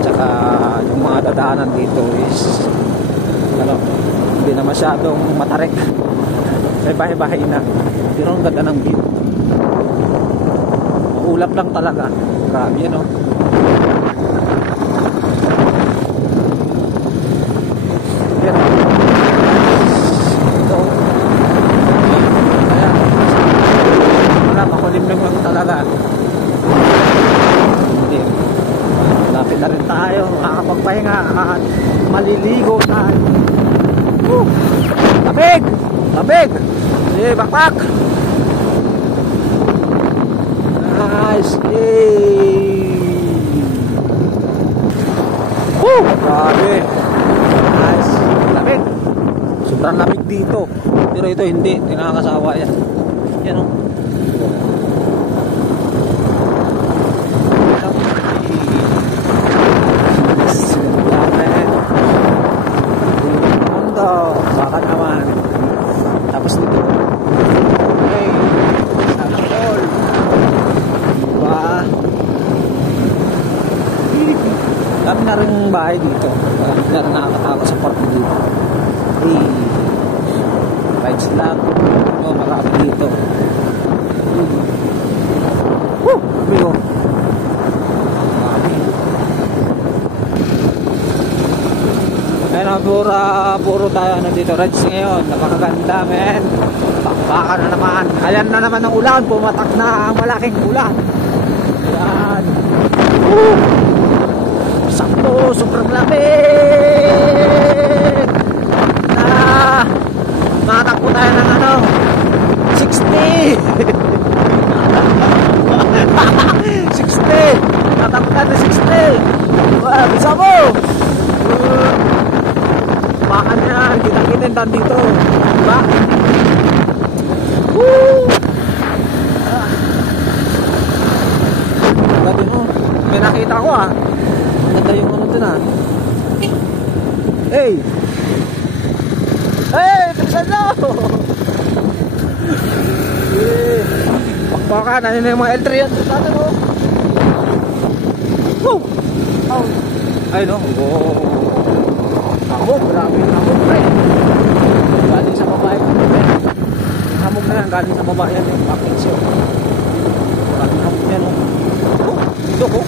Tsaka yung mga dadaanan dito is ano, hindi na masyadong matarik. May bahay-bahay na. Pero ang ganda ng view. Ulap lang talaga. Grabe no. Yan. Ito. Ayan. Wala, makulimlim lang talaga. Hindi. Lapit na rin tayo. Makakapagpahinga at maliligo tayo. Lamig! Lamig! Sige, bakpak! Nice! Woo! Grabe! Nice! Lamig! Sobrang lamig dito. Pero ito hindi. Tinakasawa yan. Yan o. Baka naman. Tapos dito okay, sana all diba, dami na rin bahay dito. Dami na rin nakakatakot sa park dito. Hey, rides lang. Marami dito. Woo! Bigo. Ayun, puro tayo dito rides ngayon. Napakaganda, men. Bakbaka na naman. Ayan na naman ang ulan. Pumatak na ang malaking ulan. Ayan. Sakto, sobrang lamig. Matakbo tayo ng ano 60. 60. Matakbo tayo ng 60. Bisa mo. Makan yan, kita-kita yung dito, diba? Woo! Ganda mo, may nakita ko ganda yung ano dun Hey! Hey! Tignan nyo! Bakbakan, ano na yung mga L3 yan? Tignan mo! Woo! Ay no, hamog, grabe yung hamog pre. Galing sa babae. Hamog na yan, galing sa babae yan yung package yun. Grabe yung hamog yan ito ko.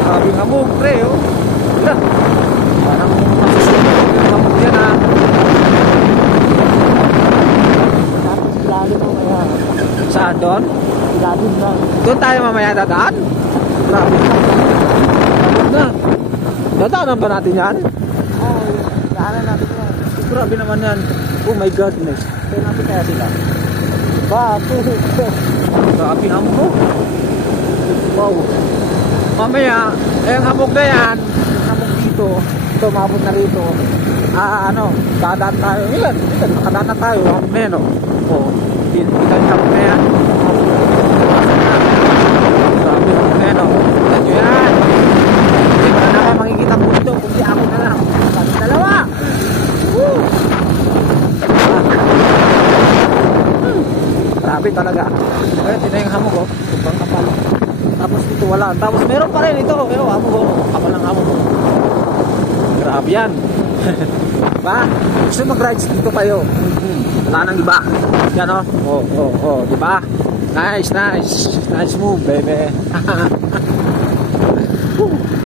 Grabe yung hamog pre Wala. Parang masusunod yung hamog yan Tapos ilalim mamaya. Saan doon? Ilalim na. Doon tayo mamaya dadaan? Grabe na. Dadaanan ba natin yan? Oo, daanan natin yan. Grabe naman yan. Oh my goodness. Kaya natin kaya sila. Bakit? Grabe hamog ko. Wow. Mamaya, yung hamog na yan, hamog dito, ito, mabot na rito. Dadaan tayo. Ilan, nakadaan na tayo. Hamog na yan, kita yung hamog na yan. Grabe hamog na yan, Kita nyo yan. Wala na kayo makikita po ito kundi ako na lang. Kami dalawa. Woo! Grabe talaga. Kaya tinay yung hamog Sobrang kapal. Tapos dito wala. Tapos meron pa rin ito. Pero hamog kapal ng hamog Grabe yan. Diba? Gusto mag-rides dito kayo. Wala nang iba. Yan diba? Nice move baby.